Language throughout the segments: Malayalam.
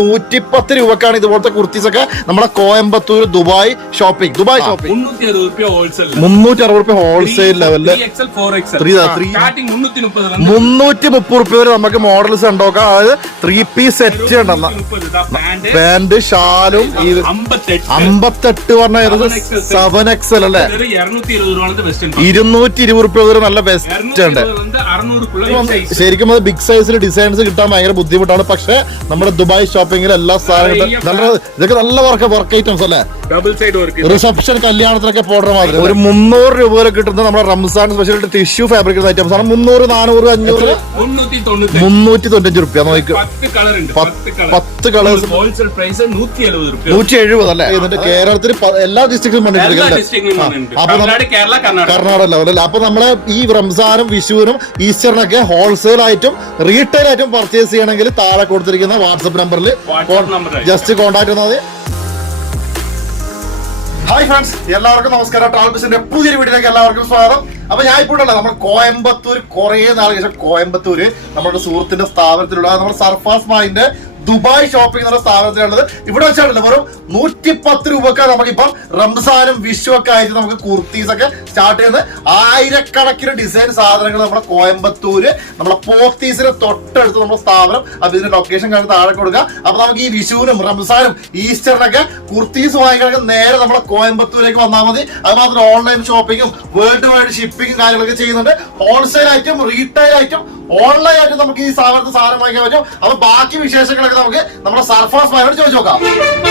110 രൂപക്കാണ് ഇതുപോലത്തെ കുർത്തീസ് ഒക്കെ നമ്മുടെ കോയമ്പത്തൂർ ദുബായ് ഷോപ്പിംഗ് 360 രൂപ ഹോൾസെയിൽ ലെവലില് 330 രൂപ വരെ നമുക്ക് മോഡൽസ് ഉണ്ടോക്കാം. അതായത് 3 പീസ് സെറ്റ് ഉണ്ടെന്ന പാന്റ് ഷാലും 58 പറഞ്ഞ 7XL അല്ലേ, 220 രൂപ വരെ നല്ല ബെസ്റ്റ് ഉണ്ട്. ശരിക്കും അത് ബിഗ് സൈസിൽ ഡിസൈൻസ് കിട്ടാൻ ഭയങ്കര ബുദ്ധിമുട്ടാണ്. പക്ഷെ നമ്മുടെ ദുബായ് ഷോപ്പിംഗിൽ എല്ലാ സാധനങ്ങളും ഇതൊക്കെ നല്ല വർക്ക് ഐറ്റംസ് അല്ലേ, റിസപ്ഷൻ കല്യാണത്തിനൊക്കെ പോടുന്ന മാതിരി. ഒരു 300 രൂപ വരെ കിട്ടുന്ന നമ്മുടെ Ramzan special tissue fabric items ആണ്. 300, 400, 500, 395 രൂപ. നോക്ക് 10 കളേഴ്സ് 170 അല്ലേ. ഇതിന്റെ കേരളത്തിൽ എല്ലാ ഡിസ്ട്രിക്റ്റിലും കർണാടക ലെവലല്ല. അപ്പൊ നമ്മളെ ഈ റംസാനും വിഷുവിനും ഈസ്റ്ററിനൊക്കെ ഹോൾസെയിൽ ആയിട്ടും റീറ്റെയിൽ ആയിട്ടും പർച്ചേസ് ചെയ്യണമെങ്കിൽ താഴെ കൊടുത്തിരിക്കുന്ന വാട്സ്ആപ്പ് നമ്പറിൽ ജസ്റ്റ് കോൺടാക്ട് ചെയ്താൽ മതി. ഹായ് ഫ്രണ്ട്സ്, എല്ലാവർക്കും നമസ്കാരം. ട്രാവൽബിസിന്റെ പുതിയൊരു വീഡിയോയിലേക്ക് എല്ലാവർക്കും സ്വാഗതം. അപ്പൊ ഞാൻ ഇപ്പോൾ ഉണ്ടല്ലോ നമ്മൾ കോയമ്പത്തൂർ, കുറെ നാൾക്ക് ശേഷം കോയമ്പത്തൂര് നമ്മുടെ സുഹൃത്തിന്റെ സ്ഥാപനത്തിലുള്ള നമ്മുടെ സർഫാസ് മായിന്റെ ദുബായ് ഷോപ്പിംഗ് എന്ന സ്ഥാപനത്തിലുള്ളത്. ഇവിടെ വെച്ചാണല്ലോ വെറും 110 രൂപക്കാണ് നമുക്കിപ്പം റംസാനും വിഷു ഒക്കെ ആയിട്ട് നമുക്ക് കുർത്തീസ് ഒക്കെ സ്റ്റാർട്ട് ചെയ്യുന്നത്. ആയിരക്കണക്കിന് ഡിസൈൻ സാധനങ്ങൾ നമ്മുടെ കോയമ്പത്തൂര് നമ്മളെ പോത്തീസിന് തൊട്ടടുത്ത് നമ്മുടെ സ്ഥാപനം. അപ്പൊ ഇതിന്റെ ലൊക്കേഷൻ കാണുന്ന താഴെ കൊടുക്കുക. അപ്പൊ നമുക്ക് ഈ വിഷുവിനും റംസാനും ഈസ്റ്ററിനൊക്കെ കുർത്തീസ് വാങ്ങിക്കണമെങ്കിൽ നേരെ നമ്മുടെ കോയമ്പത്തൂരേക്ക് വന്നാൽ മതി. അത് മാത്രം ഓൺലൈൻ ഷോപ്പിംഗും വേൾഡ് വൈഡ് ഷിപ്പിംഗും കാര്യങ്ങളൊക്കെ ചെയ്യുന്നുണ്ട്. ഹോൾസെയിൽ ആയിട്ടും റീറ്റെയിൽ ആയിട്ടും ഓൺലൈൻ ആയിട്ട് നമുക്ക് ഈ സ്ഥാപനത്തിൽ സാധനം വാങ്ങിക്കാൻ പറ്റും. അപ്പൊ ബാക്കി വിശേഷങ്ങളൊക്കെ നമുക്ക് നമ്മുടെ സർഫാസ് മായോട് ചോദിച്ചു നോക്കാം.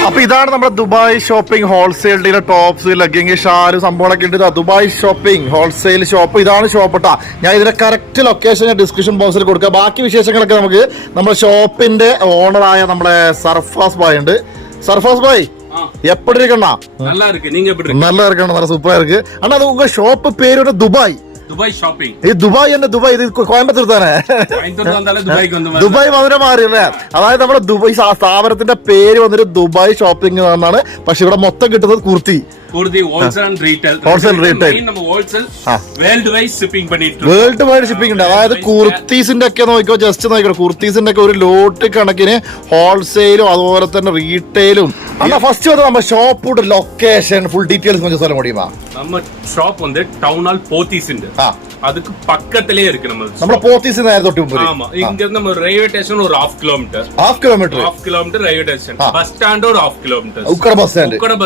അപ്പൊ ഇതാണ് നമ്മുടെ Dubai shopping wholesale dealer. Tops, legging, shawl സംഭവങ്ങളൊക്കെ ഉണ്ട്. ദുബായ് ഷോപ്പിംഗ് ഹോൾസെയിൽ ഷോപ്പ്, ഇതാണ് ഷോപ്പ് ട്ടാ. ഞാൻ ഇതിന്റെ കറക്റ്റ് ലൊക്കേഷൻ ഡിസ്ക്രിപ്ഷൻ ബോക്സിൽ കൊടുക്കുക. ബാക്കി വിശേഷങ്ങളൊക്കെ നമുക്ക് നമ്മുടെ ഷോപ്പിന്റെ ഓണറായ നമ്മുടെ സർഫാസ് ബായ് ഉണ്ട്. സർഫാസ് ബായ് எப்படி இருக்கா? நல்லா இருக்கு. நீங்க எப்படி இருக்கு? நல்லா இருக்கா, நல்லா சூப்பரா இருக்கு. ஆனா அது உங்க ஷாப் பேரு துபாய் ഷോപ്പിംഗ്. ഈ ദുബായ് തന്നെ, ദുബായ് ഇത് കോയമ്പത്തൂർ തന്നെ. ദുബായ് വന്നിട്ട് മാറിയല്ലേ. അതായത് നമ്മുടെ ദുബായ് സ്ഥാപനത്തിന്റെ പേര് വന്നിട്ട് ദുബായ് ഷോപ്പിംഗ് എന്നാണ്. പക്ഷെ ഇവിടെ മൊത്തം കിട്ടുന്നത് കുർത്തി വേൾഡ് വൈഡ് ഷിപ്പിംഗ് ഉണ്ട്. അതായത് കുർത്തീസിന്റെ ഒക്കെ നോക്കിയോ, ജസ്റ്റ് നോക്കിയോ, കുർത്തീസിന്റെ ഒക്കെ ഒരു ലോട്ട് കണക്കിന് ഹോൾസെയിലും അതുപോലെ തന്നെ റീറ്റെയിലും. ஆனா ஃபர்ஸ்ட் வந்து நம்ம ஷாப்போட லொகேஷன் ஃபுல் டீடைல்ஸ் கொஞ்சம் சொல்ல முடியுமா? நம்ம ஷாப் வந்து டவுன் ஹால் போத்தீஸ் ഉണ്ട്. அதுக்கு பக்கத்திலே இருக்கு. நம்ம போத்தீஸ் நேரா தொட்டு போறோம். ஆமா, இங்க இருந்து நம்ம ரயில்வே ஸ்டேஷன் ஒரு 1/2 kilometre. 1/2 kilometre railway station. Bus stand ஒரு 1/2 கிலோமீட்டர். உக்கட பஸ்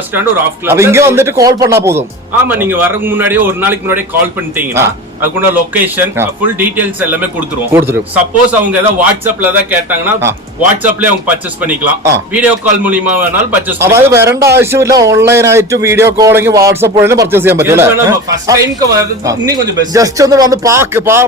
ஸ்டாண்ட் ஒரு 1/2 கிலோமீட்டர். அப்ப இங்க வந்துட்டு கால் பண்ணா போதும். ஆமா, நீங்க வரதுக்கு முன்னாடியே ஒரு நாளைக்கு முன்னாடியே கால் பண்ணிட்டீங்கன்னா அதுக்குள்ள லொகேஷன் ஃபுல் டீடைல்ஸ் எல்லாமே கொடுத்துருவோம். சப்போஸ் அவங்க ஏதாவது வாட்ஸ்அப்ல தான் கேட்டாங்கன்னா வாட்ஸ்அப்லயே அவங்க பர்ச்சேஸ் பண்ணிக்கலாம். வீடியோ கால் மூலமா வேணாலும் பர்ச்சேஸ். അതായത് വരേണ്ട ആവശ്യമില്ല, ഓൺലൈൻ ആയിട്ടും വീഡിയോ കോളിംഗ് വാട്സ്ആപ്പ് വഴി പർച്ചേസ് ചെയ്യാൻ പറ്റും. ജസ്റ്റ് ഒന്ന് വന്ന്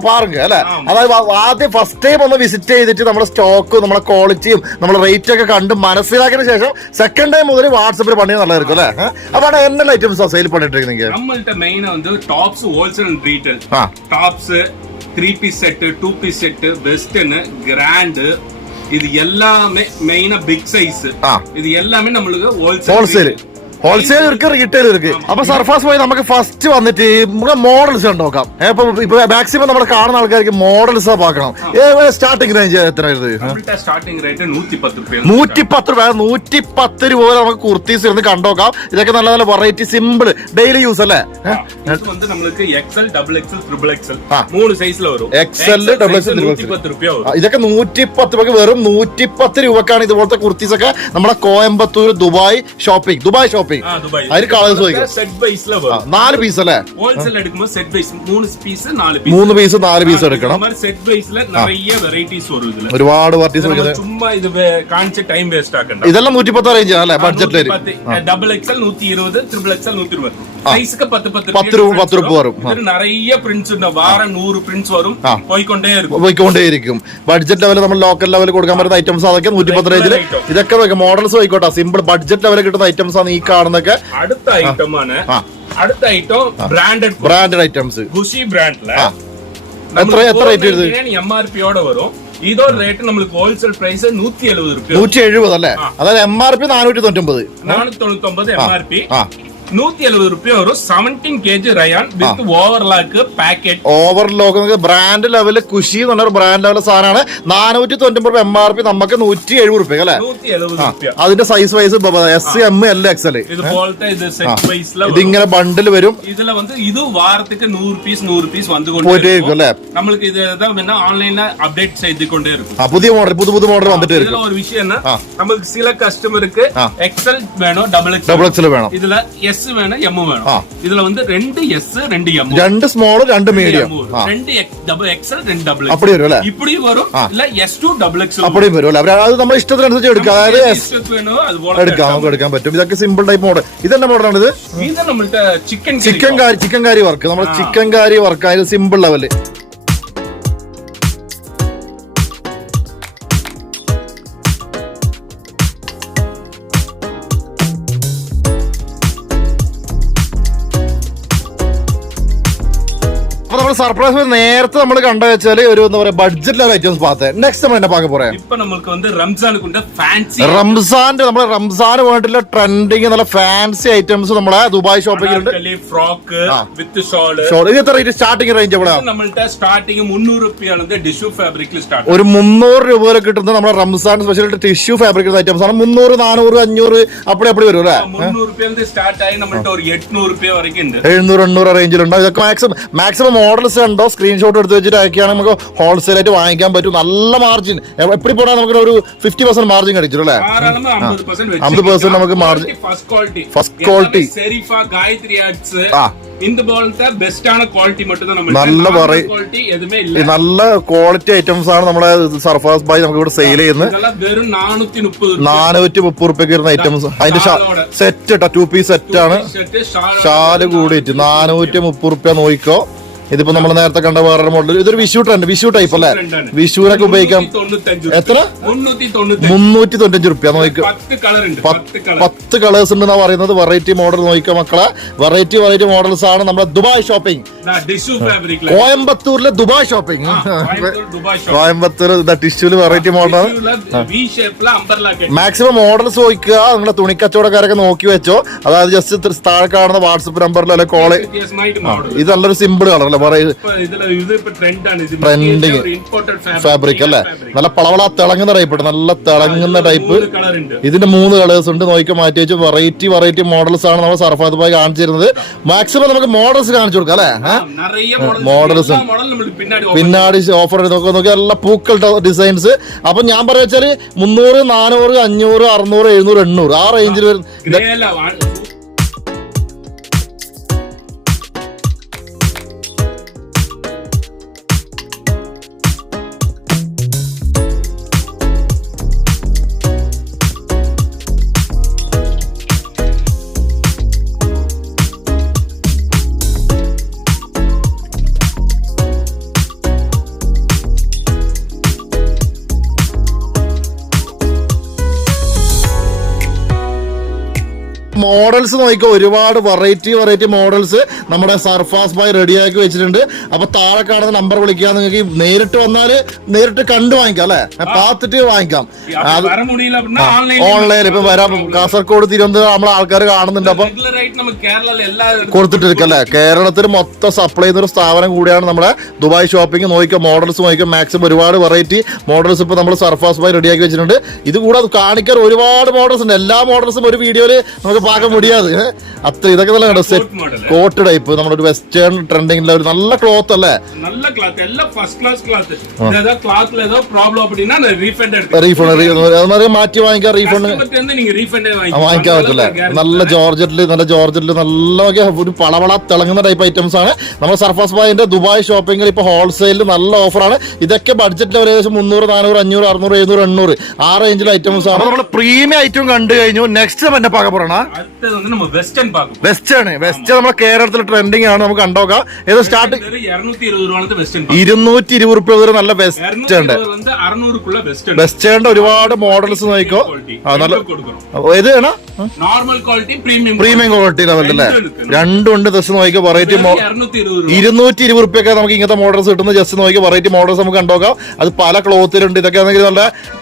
പാറുங்க അല്ലെ. അതായത് ആദ്യം ഫസ്റ്റ് ടൈം ഒന്ന് വിസിറ്റ് ചെയ്തിട്ട് നമ്മുടെ സ്റ്റോക്കും നമ്മുടെ ക്വാളിറ്റിയും നമ്മുടെ റേറ്റ് ഒക്കെ കണ്ട് മനസ്സിലാക്കിയ ശേഷം സെക്കൻഡ് ടൈം മുതൽ വാട്സ്ആപ്പിൽ പണിയാൻ നല്ലതായിരിക്കും അല്ലെ. അപ്പൊ എന്തെല്ലാം ഐറ്റംസ് സെയിൽ பண்ணிட்டு நம்மள்ட்ட மெயினா வந்து tops wholesale and retail. Tops 3 piece set, 2 piece set, western, grand, இது எல்லாமே மெயினா பிக் சைஸ். இது எல்லாமே நம்மளுக்கு ஹோல்சேல் ഇருக்கு, റീറ്റെയിൽ ഇருக்கு. അപ്പൊ സർഫാസ് പോയി നമുക്ക് ഫസ്റ്റ് വന്നിട്ട് മോഡൽസ് നോക്കാം. ഇപ്പൊ മാക്സിമം നമ്മൾ കാണുന്ന ആൾക്കാർക്ക് മോഡൽസ് പാക്കണം. സ്റ്റാർട്ടിംഗ് റേഞ്ച് എത്ര? സ്റ്റാർട്ടിംഗ് റേറ്റ് 110 രൂപ നമുക്ക് കുർത്തീസ് ഇരുന്ന് കണ്ടോക്കാം. ഇതൊക്കെ നല്ല നല്ല വെറൈറ്റി സിമ്പിൾ ഡെയിലി യൂസ് അല്ലേ. ഇതൊക്കെ 110 രൂപ, വെറും 110 രൂപക്കാണ് ഇതുപോലത്തെ കുർത്തീസ് ഒക്കെ നമ്മുടെ കോയമ്പത്തൂർ ദുബായ് ഷോപ്പിംഗ്. 4 പീസ് അല്ലേ? ഹോൾസെയിൽ എടുക്കുമ്പോൾ സെറ്റ് വൈസ് 3 പീസ് എടുക്കണം. സെറ്റ് വൈസിൽ നിറയെ വെറൈറ്റീസ് വരും. ഒരുപാട് വെറൈറ്റീസ്. ചുമ്മാ ഇത് കാണിച്ച ടൈം വേസ്റ്റ് ആക്കണ്ട. ഇതെല്ലാം 110 റേഞ്ച് അല്ലേ ബഡ്ജറ്റിൽ. XXL 120, XXL 120. സൈസ്ക്ക് 10 രൂപ വരും. നിറയെ പ്രിന്റ്സ് ഉണ്ട്. വാരം 100 പ്രിന്റ്സ് വരും. പോയിക്കൊണ്ടേയിരിക്കും. ബഡ്ജറ്റ് ലെവൽ നമ്മൾ ലോക്കൽ ലെവലിൽ കൊടുക്കാൻ പറ്റുന്ന ഐറ്റംസ് അതൊക്കെ 110 റേഞ്ചിൽ. ഇതൊക്കെ മോഡൽസ് ആയിക്കോട്ടെ, സിമ്പിൾ ബഡ്ജറ്റ് ലെവലിൽ കിട്ടുന്ന ഐറ്റംസ് ആണ് ഈ കാണുന്നൊക്കെ. അടുത്ത ഐറ്റം ആണ്. അടുത്ത ഐറ്റം ബ്രാൻഡഡ് ഐറ്റംസ്. ഗുഷി ബ്രാൻഡില് എത്ര റേറ്റ് വരുന്നത്? MRP യോടെ വരും. ഇതോടെ റേറ്റ് നമ്മൾക്ക് ഹോൾസെയിൽ പ്രൈസ് 170 രൂപ. 170 അല്ലേ? അതായത് MRP 499 MRP. ₹170 വരും. 17 kg rayon with overlock packet. Overlock brand level Kushi എന്ന് പറഞ്ഞ ബ്രാൻഡ് ലെവൽ സാധനമാണ്. 490 MRP, നമുക്ക് 170 രൂപ അല്ലെ. ₹170. അതിന്റെ സൈസ് വൈസ് SML XL ഇതുപോലത്തെ ഇത് സെറ്റ് വൈസില ഇതിങ്ങനെ ബണ്ടിൽ വരും. இதுல வந்து இது வாரத்துக்கு 100 പീസ് வந்து പോയിട്ടേ ഇരിക്കും അല്ലെ. நம்மளுக்கு இதுதான் வேணா ஆன்லைன்ல அப்டேட் செய்து கொண்டே இருக்கும். പുതിയ മോഡൽ പുതു മോഡൽ വന്നിട്ട് இதுல ஒரு விஷயம் என்ன, நமக்கு சில கஸ்டமருக்கு XL வேணும், ഡബിൾ XL വേണം, இதுல S வேணும், M வேணும். இதுல வந்து 2 S 2 M, 2 small 2 medium, 2 double XL 2 double XL அப்படி வரும் അല്ലെ. இப்படி வரும். இல்ல S2 ഡബിൾ XL அப்படியும் വരും അല്ലെ. അത് നമ്മുടെ ഇഷ്ടത്തിനനുസരിച്ച് എടുക്കാം. അതായത് வேணும் അതുപോലെ എടുക്കാം, നമുക്ക് എടുക്കാൻ പറ്റും. ഇതൊക്കെ സിമ്പിൾ ടൈപ്പ് മോഡൽ. ഇതെന്നെ മോഡലാണ് ഇത്. ഇത് നമ്മളുടെ ചിക്കൻ കാരി വർക്ക്, നമ്മുടെ ചിക്കൻ കാരി വർക്ക് ആയത് സിമ്പിൾ ലെവല്. സർപ്രൈസ് നേരത്തെ നമ്മൾ കണ്ട വെച്ചാല് ഒരു എന്താ പറയാ budget level items path. Next നമ്മൾ എന്നെ പാക്ക പറയാം. ഇപ്പൊ നമുക്ക് வந்து റംസാനുക്കുണ്ട് ഫാൻസി റംസാന്റെ നമ്മുടെ റംസാന് വേണ്ടിയുള്ള ട്രെൻഡിങ് നല്ല ഫാൻസി ഐറ്റംസ് നമ്മളെ ദുബായ് ഷോപ്പിംഗിലുണ്ട്. Frock with shawl. ഇത് എത്ര റേറ്റ് സ്റ്റാർട്ടിംഗ് റേഞ്ച് എവിടെ? നമ്മളുടെ സ്റ്റാർട്ടിംഗ് 300 രൂപയാണ് ടിഷ്യൂ ഫാബ്രിക്കിൽ സ്റ്റാർട്ട്. ഒരു 300 രൂപ വരെ കിട്ടുന്ന നമ്മുടെ Ramzan special tissue fabric items ആണ്. 300, 400, 500 അപ്പടി വരും അല്ലേ. 300 രൂപയിൽ സ്റ്റാർട്ട് ആയി നമ്മളുടെ ഒരു 800 രൂപ വരെയും ഉണ്ട്. 700, 800 റേഞ്ചിലുണ്ടോ. ഇതൊക്കെ മാക്സിമം മോഡൽസ് ഉണ്ടോ സ്ക്രീൻഷോട്ട് എടുത്ത് വെച്ചിട്ട് അയക്കുകയാണെങ്കിൽ നമുക്ക് ഹോൾസെയിൽ ആയിട്ട് വാങ്ങിക്കാൻ പറ്റും. നല്ല മാർജിൻ എപ്പടി പോടാ നമുക്ക് ഒരു 50% മാർജിൻ കഴിച്ചു അല്ലേ. 50% നമുക്ക് മാർജിൻ. ഫസ്റ്റ് ക്വാളിറ്റി നല്ല ക്വാളിറ്റി ഐറ്റംസ് ആണ് നമ്മുടെ സർഫാസ് ബൈ നമുക്ക് ഇവിടെ സെയിൽ ചെയ്യുന്നത്. 430 രൂപയ്ക്ക് വരുന്ന ഐറ്റംസ്. അതിന്റെ സെറ്റ് 2 പീസ് സെറ്റ് ആണ്. ഷാല് കൂടിയിട്ട് 430 രൂപ നോക്കിക്കോ. ഇതിപ്പോ നമ്മൾ നേരത്തെ കണ്ട വേറെ മോഡൽ. ഇതൊരു വിഷു ട്രെൻഡ്, വിഷു ടൈപ്പ് അല്ലേ. വിഷുവിനൊക്കെ ഉപയോഗിക്കാം. എത്ര? 395 രൂപ നോക്കിക്കോ. 10 കളേഴ്സ് ഉണ്ടെന്നാ പറയുന്നത്. വെറൈറ്റി മോഡൽ നോക്കിക്കോ മക്കളെ. വെറൈറ്റി മോഡൽസ് ആണ് നമ്മുടെ ദുബായ് ഷോപ്പിംഗ്. കോയമ്പത്തൂരിലെ ദുബായ് ഷോപ്പിംഗ്. കോയമ്പത്തൂർ ടിഷ്യൂല് വെറൈറ്റി മോഡലാണ്. മാക്സിമം മോഡൽസ് നോക്കുക. നിങ്ങളുടെ തുണിക്കച്ചവടക്കാരൊക്കെ നോക്കി വെച്ചോ. അതായത് ജസ്റ്റ് താഴെ കാണുന്ന വാട്സപ്പ് നമ്പറിൽ അല്ലെ കോള്. ഇത് നല്ലൊരു സിമ്പിൾ കളർ അല്ലേ. ട്രെൻഡിങ് ഫാബ്രിക് അല്ലേ. നല്ല പളവള തിളങ്ങുന്ന ടൈപ്പ്, നല്ല തിളങ്ങുന്ന ടൈപ്പ്. ഇതിന്റെ 3 കളേഴ്സ് ഉണ്ട്. നോക്കി മാറ്റി വെച്ച് വെറൈറ്റി മോഡൽസ് ആണ് നമ്മൾ സർഫാസ് ബൈ കാണിച്ചിരുന്നത്. മാക്സിമം നമുക്ക് മോഡൽസ് കാണിച്ചു കൊടുക്കാം അല്ലെ. മോഡൽസ് പിന്നാടി ഓഫർ നോക്കി നല്ല പൂക്കൾ ഡിസൈൻസ്. അപ്പൊ ഞാൻ പറയാ വെച്ചാല് 300, 400, 500, 600, 700, 800 ആ റേഞ്ചിൽ വരും. മോഡൽസ് നോക്കിക്കോ. ഒരുപാട് വെറൈറ്റി മോഡൽസ് നമ്മുടെ സർഫാസ് ബൈ റെഡിയാക്കി വെച്ചിട്ടുണ്ട്. അപ്പൊ താഴെ കാണുന്ന നമ്പർ വിളിക്കാൻ നിങ്ങൾക്ക് നേരിട്ട് വന്നാല് നേരിട്ട് കണ്ടു വാങ്ങിക്കാം അല്ലെ. പാത്തിട്ട് വാങ്ങിക്കാം. ഓൺലൈൻ ഇപ്പൊ വരാം. കാസർഗോഡ്, തിരുവനന്തപുരം നമ്മളെ ആൾക്കാർ കാണുന്നുണ്ട്. അപ്പൊ കൊടുത്തിട്ടിരിക്കും അല്ലെ. കേരളത്തിൽ മൊത്തം സപ്ലൈ ചെയ്യുന്ന ഒരു സ്ഥാപനം കൂടിയാണ് നമ്മുടെ ദുബായ് ഷോപ്പിംഗ്. നോക്കിക്കോ മോഡൽസ് നോക്കിക്കോ. മാക്സിമം ഒരുപാട് വെറൈറ്റി മോഡൽസ് ഇപ്പൊ നമ്മൾ സർഫാസ് ബൈ റെഡിയാക്കി വെച്ചിട്ടുണ്ട്. ഇത് കൂടാതെ കാണിക്കാൻ ഒരുപാട് മോഡൽസ് ഉണ്ട്. എല്ലാ മോഡൽസും ഒരു വീഡിയോയില് നമുക്ക് പാകം മുടിയാതെ അത്ര. ഇതൊക്കെ നല്ല സെറ്റ് കോട്ട് ടൈപ്പ് നമ്മുടെ ഒരു വെസ്റ്റേൺ ട്രെൻഡിംഗ് ഒരു നല്ല ക്ലോത്ത് അല്ലേ. നല്ല ക്ലോത്ത്, എല്ലാം ഫസ്റ്റ് ക്ലാസ് ക്ലോത്ത്. ഏതാ ക്ലോത്തിൽ ഏതോ പ്രോബ്ലം அப்படினா റീഫണ്ട് മാറ്റി വാങ്ങിക്കാം. റീഫണ്ട് വാങ്ങിക്കാൻ പറ്റില്ല. നല്ല ജോർജറ്റിൽ നല്ല ഒരു പളവള തിളങ്ങുന്ന ടൈപ്പ് ഐറ്റംസ് ആണ് നമ്മുടെ സർഫാസ് ബൈന്റെ ദുബായ് ഷോപ്പിംഗിൽ ഇപ്പൊ ഹോൾസെയിലിൽ നല്ല ഓഫറാണ്. ഇതൊക്കെ ബഡ്ജറ്റിൽ ഏകദേശം 300, 400, 500, 600, 700, 800 ആ റേഞ്ചിൽ ഐറ്റംസ് ആണ്. നമ്മൾ പ്രീമിയം ഐറ്റം കണ്ടു കഴിഞ്ഞു. നെക്സ്റ്റ് എന്നെ പാകം പറയണ വെസ്റ്റേൺ നമ്മുടെ കേരളത്തിൽ ട്രെൻഡിങ് ആണ്. നമുക്ക് കണ്ടോക്കാം. ഏത് സ്റ്റാർട്ടിംഗ് 220 രൂപ വരെ നല്ല വെസ്റ്റേണിന്റെ ഒരുപാട് മോഡൽസ് നോക്കിക്കോ. ഏത് വേണം? പ്രീമിയം ക്വാളിറ്റി ലെവലല്ലേ. രണ്ടും ഉണ്ട്. ജസ്റ്റ് നോക്കിക്കോ. വെറൈറ്റി 220 രൂപയൊക്കെ നമുക്ക് ഇങ്ങനത്തെ മോഡൽസ് കിട്ടുന്നത്. ജസ്റ്റ് നോക്കിക്കോ. വെറൈറ്റി മോഡൽസ് നമുക്ക് കണ്ടോക്കാം. അത് പല ക്ലോത്തിലുണ്ട്. ഇതൊക്കെ നല്ല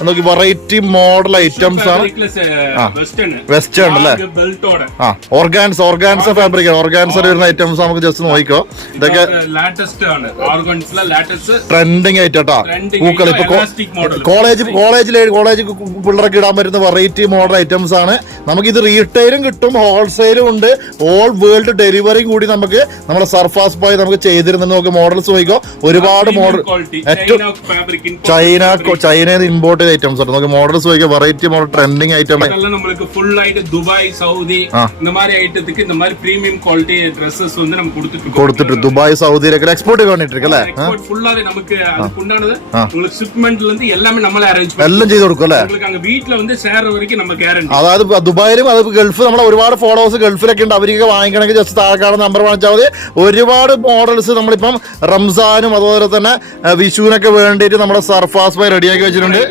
നോക്കി വെറൈറ്റി മോഡൽ ഐറ്റംസ് ആണ്. വെസ്റ്റേൺ അല്ലേ. ബെൽറ്റോടെ ഓർഗാൻസ ഫാബ്രിക് ഓർഗാൻസ വരുന്ന ഐറ്റംസ് നമുക്ക് ജസ്റ്റ് നോക്കിക്കോ. ഇതൊക്കെ ലാറ്റസ്റ്റ് ആണ്, ഓർഗൻസിലെ ലാറ്റസ്റ്റ് ട്രെൻഡിങ് ആയിട്ടാ പൂക്കൾ. ഇപ്പൊ കോളേജ് പിള്ളേർക്ക് ഇടാൻ പറ്റുന്ന വെറൈറ്റി മോഡൽ ഐറ്റംസ് ആണ്. നമുക്ക് ഇത് റീറ്റെയിലും കിട്ടും, ഹോൾസെയിലും ഉണ്ട്, ഓൾ വേൾഡ് ഡെലിവറിയും കൂടി നമുക്ക് നമ്മുടെ സർഫാസ് ബോയ് നമുക്ക് ചെയ്തിരുന്ന നമുക്ക് മോഡൽസ് നോക്കിക്കോ. ഒരുപാട് മോഡൽ ഏറ്റവും ചൈനയിൽ ഇമ്പോർട്ട് ചെയ്ത ഐറ്റംസ് ഉണ്ട്. നമുക്ക് മോഡൽസ് നോക്കിക്കോ, വെറൈറ്റി മോഡൽ ട്രെൻഡിങ് ഐറ്റം. நம்மளுக்கு ஃபுல் ஆயிட்டு துபாய் சவுதி இந்த மாதிரி ஐட்டத்துக்கு இந்த மாதிரி பிரீமியம் குவாலிட்டி Dresses வந்து நம்ம கொடுத்துட்டு துபாய் சவுதியில எக்ஸ்போர்ட் பண்ணிட்டு இருக்கல. எக்ஸ்போர்ட் ஃபுல்லாவே நமக்கு அதுக்கு உண்டானது உங்களுக்கு ஷிப்மென்ட்ல இருந்து எல்லாமே நம்மளே அரேஞ்ச் பண்ணி എല്ലാം ചെയ്തു കൊടുക്കും അല്ലേ. உங்களுக்கு அங்க வீட்ல வந்து சேர வரைக்கும் நம்ம கேரண்டி. അതായത് ദുബായിലും അത് ഗൾഫ് നമ്മളെ ഒരുപാട് ഫോളോവേഴ്സ് ഗൾഫിലൊക്കെ ഉണ്ട്. അവർക്ക് വാങ്ങിക്കണമെങ്കിൽ ജസ്റ്റ് താഴെ നമ്പർ വാങ്ങിച്ചാൽ മതി. ഒരുപാട് മോഡൽസ് നമ്മളിപ്പം റംസാനും അതുപോലെ തന്നെ വിഷുവിനൊക്കെ വേണ്ടിയിട്ട് നമ്മുടെ സർഫാസ് ബൈ റെഡിയാക്കി വെച്ചിട്ടുണ്ട്.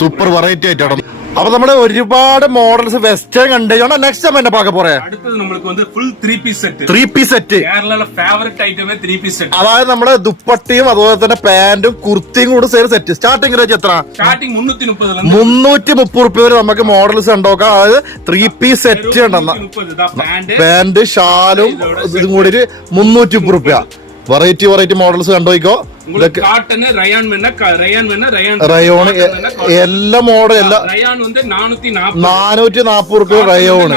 സൂപ്പർ വെറൈറ്റി ആയിട്ടാണ്. അപ്പൊ നമ്മുടെ ഒരുപാട് മോഡൽസ് വെസ്റ്റേൺ കണ്ടു. നെക്സ്റ്റ് ടൈം എന്നെ പാക്ക പോറേ അടുത്തത് നമുക്ക് வந்து full 3-piece set. 3-piece set കേരളയിലെ ഫേവറേറ്റ് ഐറ്റമേ 3-piece set. അതായത് നമ്മുടെ ദുപ്പട്ടിയും അതുപോലെ തന്നെ പാന്റും കുർത്തിയും കൂടെ സെയിം സെറ്റ്. സ്റ്റാർട്ടിംഗ് റേറ്റ് എത്ര? സ്റ്റാർട്ടിംഗ് 330 330 വരെ നമുക്ക് മോഡൽസ് കണ്ടോക്കാം. അതായത് 3-piece സെറ്റ് ഉണ്ടെന്ന പാന്റ് ഷാലും ഇതും കൂടി 330 രൂപ. വെറൈറ്റി മോഡൽസ് കണ്ടോയിക്കോ. റയോൺ എല്ലാ മോഡൽ എല്ലാ 440 രൂപ റയോണ്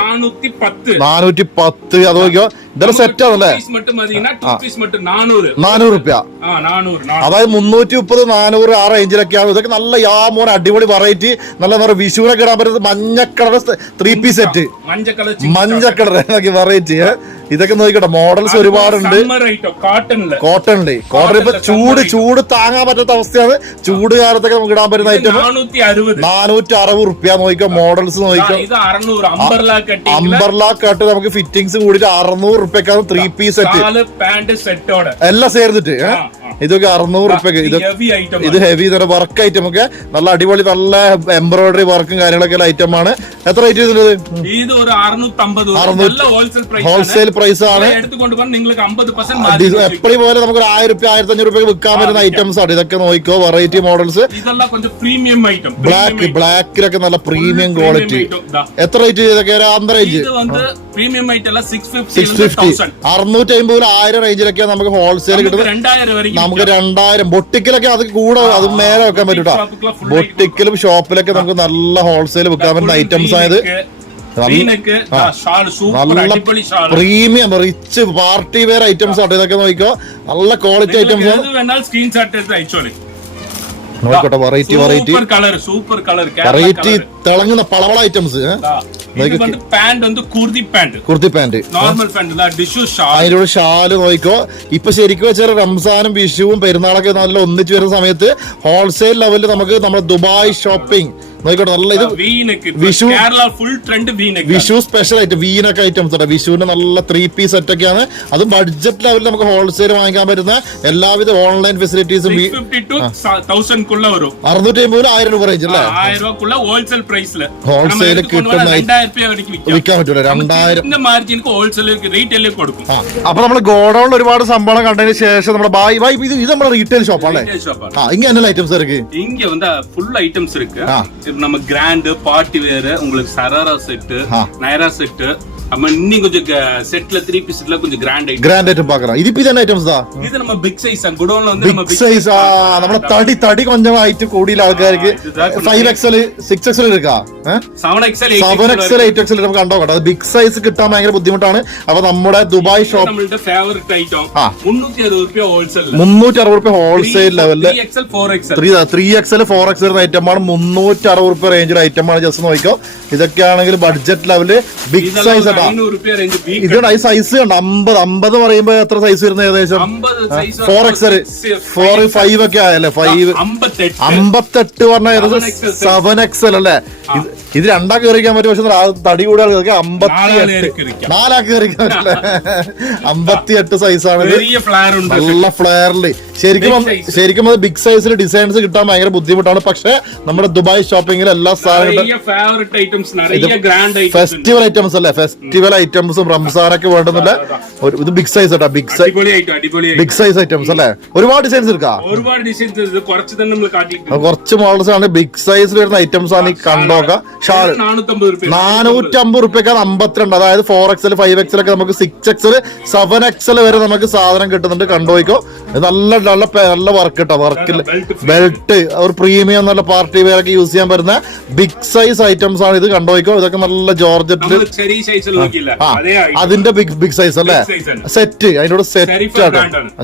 410. അത് നോക്കിയോ, ഇതെല്ലാം സെറ്റ് ആണല്ലേ. 400 രൂപ. അതായത് 330 400 ആ റേഞ്ചിലൊക്കെയാണ്. ഇതൊക്കെ നല്ല യാമോൻ അടിപൊളി വെറൈറ്റി. നല്ല വിഷുവിനൊക്കെ ഇടാൻ പറ്റുന്നത് മഞ്ഞ കളർ 3-piece സെറ്റ്. മഞ്ഞ കളർ വെറൈറ്റി. ഇതൊക്കെ നോക്കിക്കോട്ടെ, മോഡൽസ് ഒരുപാടുണ്ട്. കോട്ടണില് ഇപ്പൊ ചൂട് താങ്ങാൻ പറ്റാത്ത അവസ്ഥയാണ്. ചൂട് കാലത്തൊക്കെ നമുക്ക് ഇടാൻ പറ്റുന്ന ഐറ്റം 460 രൂപ. നോക്കിക്കോ, മോഡൽസ് നോക്കിക്കോ. അംബർലാ കട്ട് നമുക്ക് ഫിറ്റിംഗ്സ് കൂടിയിട്ട് 600 രൂപക്കാണ് 3-piece സെറ്റ്. എല്ലാം ചേർന്നിട്ട് ഇതൊക്കെ 600 രൂപക്ക്. ഇത് ഹെവി വർക്ക് ഐറ്റം ഒക്കെ നല്ല അടിപൊളി നല്ല എംബ്രോയിഡറി വർക്കും കാര്യങ്ങളൊക്കെ ഐറ്റം ആണ്. എത്ര റേറ്റ് ചെയ്തിട്ടുണ്ട്? ഹോൾസെയിൽ പ്രൈസ് ആണ്. എപ്പോഴും പോലെ നമുക്ക് 1000 രൂപ 1500 രൂപ വിൽക്കാൻ പറ്റുന്ന ഐറ്റംസ് ആണ്. ഇതൊക്കെ നോക്കിക്കോ, വെറൈറ്റി മോഡൽസ്. ബ്ലാക്കിലൊക്കെ നല്ല പ്രീമിയം ക്വാളിറ്റി. എത്ര റേറ്റ് ചെയ്തൊക്കെ? റേഞ്ച് 650 650 1000 റേഞ്ചിലൊക്കെ നമുക്ക് ഹോൾസെയിൽ കിട്ടുന്നത്. നമുക്ക് 2000 ബൊട്ടിക്കിലൊക്കെ അത് കൂടെ അത് മേലെ വെക്കാൻ പറ്റൂട്ടോ. ബൊട്ടിക്കിലും ഷോപ്പിലൊക്കെ നമുക്ക് നല്ല ഹോൾസെയിൽ വെക്കാൻ പറ്റുന്ന ഐറ്റംസ് ആയത്. നല്ല premium rich party wear items ആണ്. ഇതൊക്കെ നോക്കിക്കോ, നല്ല ക്വാളിറ്റി ഐറ്റംസ് ആണ്. നോക്കട്ടെ, വെറൈറ്റി തിളങ്ങുന്ന പളവള ഐറ്റംസ്. കുർത്തി പാന്റ് അതിലൂടെ ഷാല് നോക്കിക്കോ. ഇപ്പൊ ശരിക്കും വെച്ചാൽ റംസാനും വിഷുവും പെരുന്നാളൊക്കെ നല്ല ഒന്നിച്ചു വരുന്ന സമയത്ത് ഹോൾസെയിൽ ലെവലിൽ നമുക്ക് നമ്മുടെ ദുബായ് ഷോപ്പിംഗ് നോക്കിക്കോട്ടെ. നല്ല ഇത് വിഷു സ്പെഷ്യൽ ആയിട്ട് വീനൊക്കെ ഐറ്റംസ് ഉണ്ട്. വിഷുവിന്റെ നല്ല 3-piece സെറ്റ് ഒക്കെയാണ്. അത് ബഡ്ജറ്റ് ലെവലിൽ നമുക്ക് ഹോൾസെയിൽ വാങ്ങിക്കാൻ പറ്റുന്ന എല്ലാവിധ ഓൺലൈൻ ഫെസിലിറ്റീസും 650-1000 രൂപ റേഞ്ച് അല്ലേ. ഹോൾസെയിൽ കിട്ടുന്ന വിൽക്കാൻ പറ്റൂല. 2000 അപ്പൊ നമ്മള് ഗോഡൌണിൽ ഒരുപാട് സംഭവം കണ്ടതിന് ശേഷം നമ്മുടെ ഇത് നമ്മുടെ റീറ്റെയിൽ ഷോപ്പാണ്. ഇങ്ങനെ ഐറ്റംസ് ഇருக்கு. இங்க வந்து full items இருக்கு. நம்ம கிராண்ட் பார்ட்டி வேர், உங்களுக்கு சராரா செட், நைரா செட், நம்ம இன்னும் கொஞ்சம் செட்ல 3-piece செட்ல கொஞ்சம் கிராண்ட் ஐட்டம் பார்க்கறோம். இது இதென்ன ஐட்டம்ஸ் தான். இது நம்ம பிக் சைஸ் குடோன்ல வந்து நம்ம பிக் சைஸ் நம்ம தடி கொஞ்சம் ஐட்டம் கூடியில ആൾക്കാർക്ക് 5XL 6XL இருக்கா 7XL 8XL നമുക്ക് കണ്ടോ കേട്ടോ. അത് ബിഗ് സൈസ് കിട്ടാൻ ഭയങ്കര ബുദ്ധിമുട്ടാണ്. അപ്പൊ നമ്മുടെ ദുബായ് ഷോപ്പ് നമ്മളുടെ ഫേവറേറ്റ് ഐറ്റം 360 രൂപ ഹോൾസെയിൽ 360 രൂപ wholesale ലെവലില് 3XL 4XL 3XL 4XL ഐറ്റമാണ്. 360 രൂപ റേഞ്ചിൽ ഐറ്റമാണ്. ജസ്റ്റ് നോക്കിക്കോ, ഇതൊക്കെയാണെങ്കിൽ ബഡ്ജറ്റ് ലെവല് ബിഗ് സൈസ്. ഇതാണ് ഈ സൈസ് കണ്ടോ. 50 പറയുമ്പോ എത്ര സൈസ് വരുന്നത്? ഏകദേശം 4XL 4-5 ഒക്കെ ആയല്ലേ. 58 പറഞ്ഞ 7XL അല്ലേ. ഇത് രണ്ടാ കയറിക്കാൻ പറ്റും. പക്ഷെ തടി കൂടെ 58 4 കയറിക്കാൻ പറ്റില്ല. 58 സൈസാണ്. നല്ല ഫ്ലെയറില് ശരിക്കും അത് ബിഗ് സൈസിൽ ഡിസൈൻസ് കിട്ടാൻ ഭയങ്കര ബുദ്ധിമുട്ടാണ്. പക്ഷെ നമ്മുടെ ദുബായ് ഷോപ്പിംഗിൽ എല്ലാ സാധനങ്ങളും ഫെസ്റ്റിവൽ ഐറ്റംസ് അല്ലേ. ഫെസ്റ്റിവൽ ഐറ്റംസും റംസാനൊക്കെ വേണ്ടുന്നില്ല. ഇത് ബിഗ് സൈസ് കേട്ടോ. ബിഗ് സൈസ് ഐറ്റംസ് അല്ലേ. ഒരുപാട് ഡിസൈൻസ് എടുക്കാം. കുറച്ച് മോഡൽസ് ആണ്. ബിഗ് സൈസിൽ വരുന്ന ഐറ്റംസ് ആണ്. ഈ കണ്ടോക്കാം. ഷാൾ 450 റുപ്യക്ക് 52, അതായത് 4XL 5XL ഒക്കെ നമുക്ക് 6XL 7XL വരെ നമുക്ക് സാധനം കിട്ടുന്നുണ്ട്. കണ്ടോയിക്കോ, നല്ല നല്ല നല്ല വർക്ക് കേട്ടോ. വർക്കിൽ ബെൽറ്റ് ഒരു പ്രീമിയം നല്ല പാർട്ടി വെയർ ഒക്കെ യൂസ് ചെയ്യാൻ പറ്റുന്ന ബിഗ് സൈസ് ഐറ്റംസ് ആണ് ഇത്. കണ്ടോയിക്കോ, ഇതൊക്കെ നല്ല ജോർജറ്റില് അതിന്റെ ബിഗ് സൈസ് അല്ലേ സെറ്റ്. അതിനോട് സെറ്റ് ആട്ടോ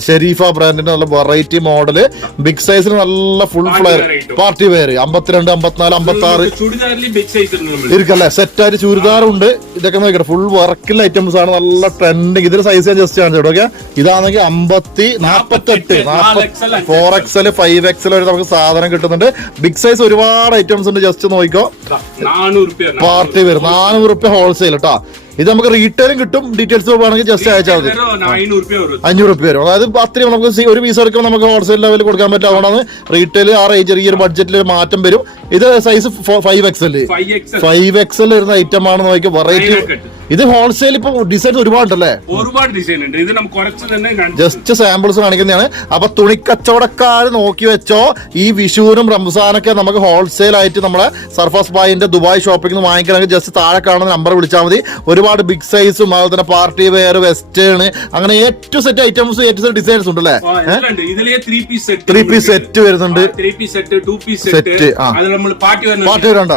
ഷെരീഫ ബ്രാൻഡിന്റെ നല്ല വെറൈറ്റി മോഡല് ബിഗ് സൈസിൽ നല്ല ഫുൾ ഫ്ലെയർ പാർട്ടി വെയർ 52, 54, 56 ഇരിക്കല്ലേ. സെറ്റ് ആയിട്ട് ചുരിദാറുണ്ട്. ഇതൊക്കെ നോക്കിയിട്ട് ഫുൾ വർക്കിൽ ഐറ്റംസ് ആണ്. നല്ല ട്രെൻഡിങ്. ഇതിന്റെ സൈസ് ഞാൻ ജസ്റ്റ് കാണിച്ചു ഓക്കെ. ഇതാണെങ്കിൽ 48, 4XL 5XL വരെ നമുക്ക് സാധനം കിട്ടുന്നുണ്ട്. ബിഗ് സൈസ് ഒരുപാട് ഐറ്റംസ് ഉണ്ട്. ജസ്റ്റ് നോക്കിക്കോ, പാർട്ടി വെയർ 400 റുപ്യ ഹോൾസെയിൽ കേട്ടോ. ഇത് നമുക്ക് റീറ്റെയിലും കിട്ടും. ഡീറ്റെയിൽസ് വേണമെങ്കിൽ ജസ്റ്റ് അയച്ചാൽ മതി. 500 റുപ്യ വരും. അതായത് അത്രയും നമുക്ക് ഒരു പീസ് എടുക്കുമ്പോൾ നമുക്ക് ഹോൾസെയിൽ ലെവലിൽ കൊടുക്കാൻ പറ്റും. അതുകൊണ്ടാണ് റീറ്റെയിൽ ആ ചെറിയൊരു ബഡ്ജറ്റിൽ ഒരു മാറ്റം വരും. ഇത് സൈസ് 5XL വരുന്ന ഐറ്റം ആണ്. നോക്കിയോ, വെറൈറ്റി. ഇത് ഹോൾസെയിൽ ഇപ്പൊ ഡിസൈൻ ഒരുപാടുണ്ടല്ലേ? ഒരുപാട് ഡിസൈൻ ഉണ്ട്. ഇത് നമുക്ക് കുറച്ച് തന്നെ ജസ്റ്റ് സാമ്പിൾസ് കാണിക്കുന്നതാണ്. അപ്പൊ തുണിക്കച്ചവടക്കാർ നോക്കി വെച്ചോ, ഈ വിഷുവിനും റംസാനൊക്കെ നമുക്ക് ഹോൾസെയിൽ ആയിട്ട് നമ്മുടെ സർഫാസ് ബായിന്റെ ദുബായ് ഷോപ്പിംഗ് വാങ്ങിക്കണമെങ്കിൽ ജസ്റ്റ് താഴെ കാണുന്ന നമ്പർ വിളിച്ചാൽ മതി. ഒരുപാട് ബിഗ് സൈസും അതുപോലെ തന്നെ പാർട്ടി വെയർ, വെസ്റ്റേൺ, അങ്ങനെ ഏറ്റവും സെറ്റ് ഐറ്റംസ്, ഏറ്റവും സെറ്റ് ഡിസൈൻസ് ഉണ്ടല്ലേ? 3 പീസ് സെറ്റ് വരുന്നുണ്ട്. 3 piece set, 2 piece set, party wear ഉണ്ട്.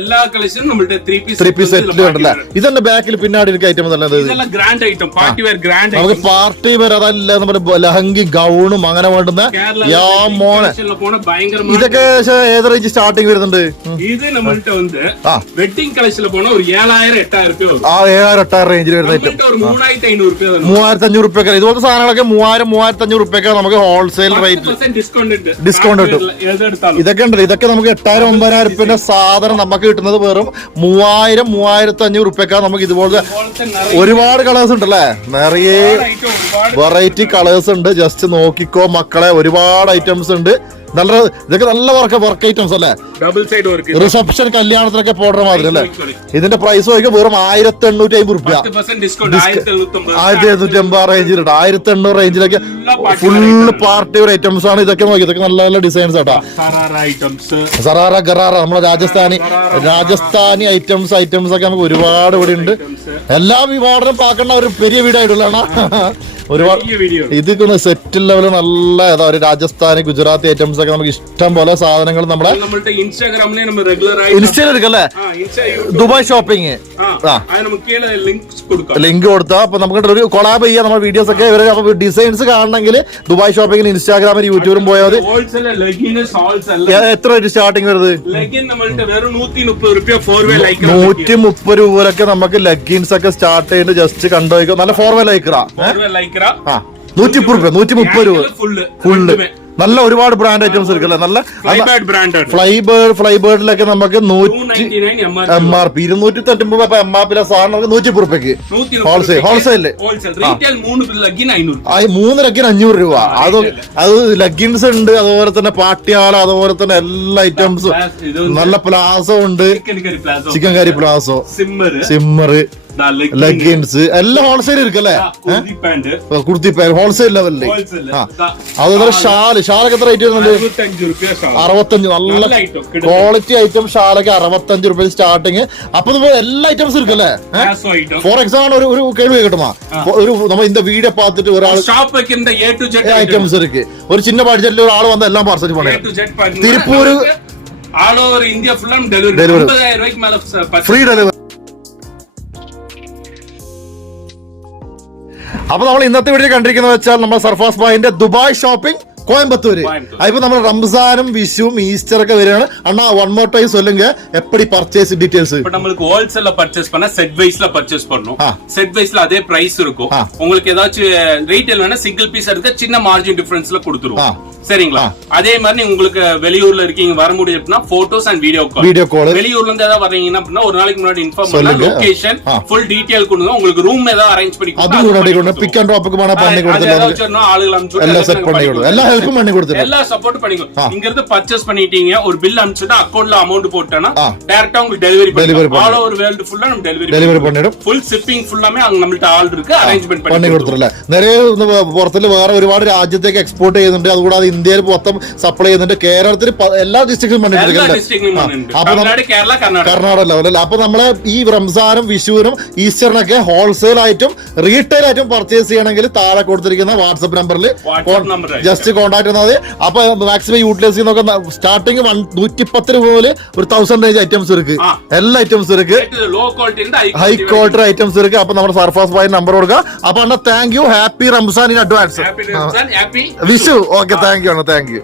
എല്ലാ കളക്ഷനും നമ്മുടെ 3 പീസ് സെറ്റ് ഉണ്ടല്ലേ? ഇതെന്റെ ബാക്കിൽ പിന്നാടി item grand item, party wear grand. നമുക്ക് പാർട്ടി വെയർ അതല്ല നമ്മുടെ ലഹങ്കി ഗൗണും അങ്ങനെ വേണ്ടുന്ന ഇതൊക്കെ ഏത് റേഞ്ച് സ്റ്റാർട്ടിങ് വരുന്നുണ്ട്? ഇത് നമ്മളുടെ വെഡിങ് കളക്ഷനിൽ പോണ ഒരു 7000-8000 ആ 7000-8000 റേഞ്ചിൽ വരുന്ന ഐറ്റം 3500 റുപ്യ. ഇതുപോലത്തെ സാധനങ്ങളൊക്കെ 3000-3500 റുപ്യൊക്കെ നമുക്ക് ഹോൾസെയിൽ റേറ്റിൽ ഡിസ്കൗണ്ട് കിട്ടും. ഇതൊക്കെ ഉണ്ടല്ലോ, ഇതൊക്കെ നമുക്ക് 8000-9000 റുപ്യന്റെ സാധനം നമുക്ക് കിട്ടുന്നത് വെറും 3000-3500 റുപ്യൊക്കെ. നമുക്ക് ഇതുപോലത്തെ ഒരുപാട് കളേഴ്സ് ഉണ്ടല്ലേ? നിറയെ വെറൈറ്റി കളേഴ്സ് ഉണ്ട്. ജസ്റ്റ് നോക്കിക്കോ മക്കളെ, ഒരുപാട് ഐറ്റംസ് ഉണ്ട്. നല്ല ഇതൊക്കെ നല്ല വർക്ക് ഐറ്റംസ് അല്ലേ? റിസപ്ഷൻ കല്യാണത്തിനൊക്കെ പോടുന്ന മാതിരി അല്ലേ? ഇതിന്റെ പ്രൈസ് നോക്കിയാൽ വെറും 1850 റുപ്യ. 1750 റേഞ്ചിലുണ്ട്. 1800 റേഞ്ചിലൊക്കെ ഫുള്ള് പാർട്ടി വെയർ ഐറ്റംസ് ആണ്. ഇതൊക്കെ നോക്കി, ഇതൊക്കെ നല്ല നല്ല ഡിസൈൻസ് ആട്ടാ. സറാറ ഗറാറ നമ്മുടെ രാജസ്ഥാനി ഐറ്റംസ് ഒക്കെ നമുക്ക് ഒരുപാട് ഇവിടെ ഉണ്ട്. എല്ലാ വിവാദം പാക്കുന്ന ഒരു പെരിയ വീടായിട്ടുള്ളതാണ്. ഒരുപാട് ഇതൊക്കെ സെറ്റ് ലെവല് നല്ല ഏതാ ഒരു രാജസ്ഥാനി ഗുജറാത്തി ഐറ്റംസ് ഒക്കെ നമുക്ക് ഇഷ്ടം പോലെ സാധനങ്ങൾ നമ്മുടെ ഇൻസ്റ്റയിൽ എടുക്കല്ലേ? ദുബായ് ഷോപ്പിംഗ് ലിങ്ക് കൊടുത്താ അപ്പൊ നമുക്ക് ഒരു കൊളാബ് ചെയ്യാം. നമ്മുടെ വീഡിയോസ് ഒക്കെ ഇവരെ ഡിസൈൻസ് കാണണമെങ്കിൽ ദുബായ് ഷോപ്പിംഗിൽ ഇൻസ്റ്റാഗ്രാമിൽ യൂട്യൂബിലും പോയാൽ മതി. എത്ര സ്റ്റാർട്ടിങ് വരുന്നത്? 130 രൂപയിലൊക്കെ നമുക്ക് ലെഗിൻസ് ഒക്കെ സ്റ്റാർട്ട് ചെയ്യുന്നത്. ജസ്റ്റ് കണ്ടുപോയിക്കോ, നല്ല 4-way ലൈക്രാ 130 രൂപ ഫുള്ള്. നല്ല ഒരുപാട് ബ്രാൻഡ് ഐറ്റംസ് എടുക്കല്ലേ? നല്ല ഫ്ലൈബേർഡിലൊക്കെ നമുക്ക് 100 MRP 290 MRP സാധനം നമുക്ക് 130 റുപ്യക്ക് ഹോൾസെയില്. 3 ലഗിന് 500 രൂപ. അത് ലഗിൻസ് ഉണ്ട്, അതുപോലെ തന്നെ പാട്ടിയാല, അതുപോലെ തന്നെ എല്ലാ ഐറ്റംസും. നല്ല പ്ലാസോ ഉണ്ട്, chikankari palazzo, shimmer, leggings എല്ലാം ഹോൾസെയിൽ ഇരിക്കല്ലേ? കുർത്തി പാന്റ് ഹോൾസെയിൽ ലെവലില്. അതുപോലെ ഷാലൊക്കെ എത്ര റേറ്റ് വരുന്നുണ്ട്? 65. നല്ല ക്വാളിറ്റി ഐറ്റം ഷാലൊക്കെ 65 രൂപ സ്റ്റാർട്ടിങ്. അപ്പൊ ഇതുപോലെ എല്ലാ ഐറ്റംസ് ഇരിക്കല്ലേ? ഫോർ എക്സാമ്പിൾ ഒരു കേൾവി കിട്ടുമാ, ഒരു നമ്മൾ இந்த വീഡിയോ பார்த்துட்டு ഒരാൾ ഐറ്റംസ് ഇരിക്കും. ഒരു ചിന്ന ബഡ്ജറ്റിൽ ഒരാൾ വന്ന് എല്ലാം പാർസൽ പോണേ. Tiruppur delivery free delivery. അപ്പൊ നമ്മൾ ഇന്നത്തെ വീഡിയോ കണ്ടിരിക്കുന്നത് വെച്ചാൽ നമ്മുടെ സർഫാസ് ബായിന്റെ ദുബായ് ഷോപ്പിംഗ് കോയമ്പത്തൂര്. അതിപ്പോ നമ്മൾ റംസാനും വിഷുവും ഈസ്റ്റർ ഒക്കെ വരികയാണ്. അണ്ണാ വൺ മോർ ടൈം சொல்லுங்க எப்படி பர்ச்சேஸ் டீடைல்ஸ்? இப்போ நமக்கு ஹோல்சேல்ல பர்ச்சேஸ் பண்ணா செட் வைஸ்ல பர்ச்சேஸ் பண்ணனும். செட் வைஸ்ல அதே பிரைஸ் இருக்கும். உங்களுக்கு ஏதாச்சும் ரீட்டைல் வேணா சிங்கிள் பீஸ் எடுத்தா சின்ன மார்ஜின் டிஃபரன்ஸ்ல கொடுத்துருவோம். சரிங்களா? அதே மாதிரி உங்களுக்கு வெளியூர்ல இருக்கீங்க வர முடியும்னா போட்டோஸ் அண்ட் வீடியோ கால். வெளியூர்ல இருந்து ஏதாவது வரீங்கன்னா அப்படின்னா ஒரு நாளைக்கு முன்னாடி இன்ஃபார்ம் பண்ணா லொகேஷன் ஃபுல் டீடைல் கொடுங்க. உங்களுக்கு ரூம் ஏதாவது அரேஞ்ச் பண்ணி கொடுங்க. அது பிக் அண்ட் டிராப்க்கு பண்ண பண்ணி கொடுத்துறோம். ஏதாச்சும் ஆளுகள் அனுப்பிச்சு எல்லாம் செட் பண்ணி கொடுங்க. எல்லாம் எல்லாருக்கும் பண்ணி கொடுத்துருவோம். எல்லா சப்போர்ட் பண்ணிக்கோ. இங்க இருந்து பர்ச்சேஸ் பண்ணிட்டீங்க, ஒரு பில் அனுப்பிச்சுட்டா அக்கவுண்ட்ல அமௌண்ட் போட்டேனா டைரக்டா உங்களுக்கு டெலிவரி பண்ணுவோம். ஆல் ஓவர் வேர்ல்ட் ஃபுல்லா நம்ம டெலிவரி பண்ணிடும். ഫുൾ ഷിപ്പിംഗ് ഫുള്ളാമേ നമ്മളുടെ ആൾ ഇருக்கு, അറേഞ്ച്മെന്റ് பண்ணி കൊടുത്തിട്ടില്ല. நிறைய പുറത്തിൽ വേറെ ഒരുപാട് രാജ്യത്തേക്ക് എക്സ്പോർട്ട് ചെയ്യുന്നുണ്ട്. അതുകൂടാതെ ഇന്ത്യയിൽ മൊത്തം സപ്ലൈ ചെയ്യുന്നുണ്ട്. കേരളത്തിൽ എല്ലാ ഡിസ്ട്രിക്റ്റിലും പണിയെടുക്കുന്നുണ്ട്. കർണാടക ലെവലിൽ. അപ്പൊ നമ്മളെ ഈ റംസാനും വിഷുവിനും ഈസ്റ്ററിനൊക്കെ ഹോൾസെയിൽ ആയിട്ടും റീറ്റെയിൽ ആയിട്ടും പർച്ചേസ് ചെയ്യണമെങ്കിൽ താഴെ കൊടുത്തിരിക്കുന്ന വാട്സ്ആപ്പ് നമ്പറിൽ ജസ്റ്റ് കോൺടാക്ട് ചെയ്താൽ മതി. അപ്പൊ മാക്സിമം യൂട്ടിലൈസ് ചെയ്യുന്ന സ്റ്റാർട്ടിങ് 110 രൂപ മുതൽ ഒരു 1000 റേഞ്ച് ഐറ്റംസ് ഇருக்கு. എല്ലാ ഐറ്റംസും ഇருக்கு, ഹൈ ക്വാളിറ്റി ഐറ്റംസ് ഇருக்கு. അപ്പൊ നമ്മുടെ സർഫാസ് ബൈ നമ്പർ കൊടുക്കുക. അപ്പൊ അണ്ണ thank you, happy Ramzan in advance, Vishu. Okay, thank you അണ്ണ, താങ്ക് യു.